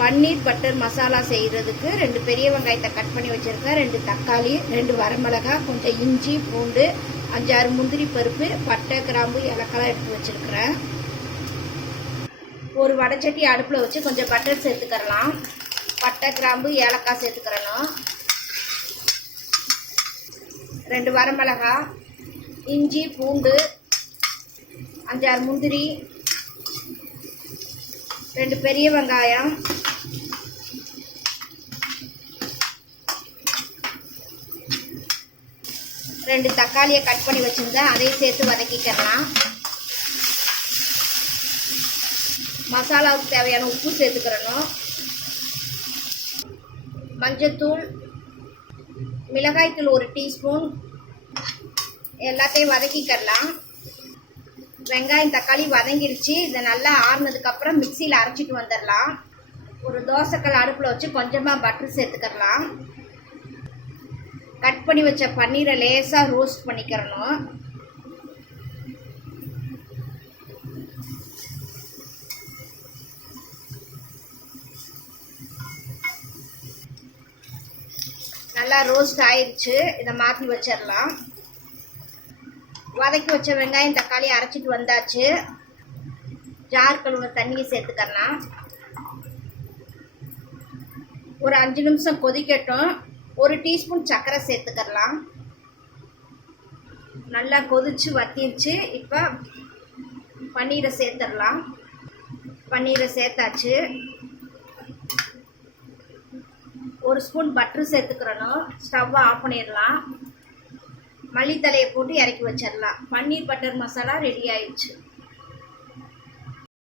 பன்னீர் butter masala செய்கிறதுக்கு 2 பெரிய வெங்காயத்தை கட் பண்ணி வச்சுருக்கேன், 2 தக்காளி, 2 வரமிளகாய், கொஞ்சம் இஞ்சி பூண்டு, 5-6 முந்திரி பருப்பு, பட்டை கிராம்பு ஏலக்காய் எடுத்து வச்சுருக்கிறேன். ஒரு வடைச்சட்டி அடுப்பில் வச்சு கொஞ்சம் பட்டர் சேர்த்துக்கிறலாம். பட்டை கிராம்பு ஏலக்காய் சேர்த்துக்கிறணும். 2 வரமிளகாய், இஞ்சி பூண்டு, 5-6 முந்திரி, 2 பெரிய வெங்காயம், 2 தக்காளியை கட் பண்ணி வச்சுருந்தேன், அதையும் சேர்த்து வதக்கிக்கலாம். மசாலாவுக்கு தேவையான உப்பு சேர்த்துக்கிறணும். மஞ்சத்தூள், மிளகாய்த்தூள் 1 டீஸ்பூன், எல்லாத்தையும் வதக்கிக்கலாம். வெங்காயம் தக்காளி வதங்கிடுச்சு. இதை நல்லா ஆறுனதுக்கப்புறம் மிக்சியில் அரைச்சிட்டு வந்துடலாம். ஒரு தோசைக்கல் அடுப்பில் வச்சு கொஞ்சமாக பட்டர் சேர்த்துக்கலாம். கட் பண்ணி வச்ச பன்னீரை லேசாக ரோஸ்ட் பண்ணிக்கிறணும். நல்லா ரோஸ்ட் ஆயிடுச்சு. இதை மாற்றி வச்சிடலாம். வதக்கி வச்ச வெங்காயம் தக்காளி அரைச்சிட்டு வந்தாச்சு. ஜார் கழுவுன தண்ணியை சேர்த்துக்கலாம். ஒரு 5 நிமிஷம் கொதிக்கட்டும். 1 டீஸ்பூன் சர்க்கரை சேர்த்துக்கலாம். நல்லா கொதிச்சு வத்திடுச்சு. இப்போ பன்னீரை சேர்த்துடலாம். பன்னீரை சேர்த்தாச்சு. 1 ஸ்பூன் பட்டர் சேர்த்துக்கிறணும். ஸ்டவ்வை ஆஃப் பண்ணிடலாம். மல்லித்தலையை போட்டு இறக்கி வச்சிடலாம். பன்னீர் பட்டர் மசாலா ரெடி ஆயிடுச்சு.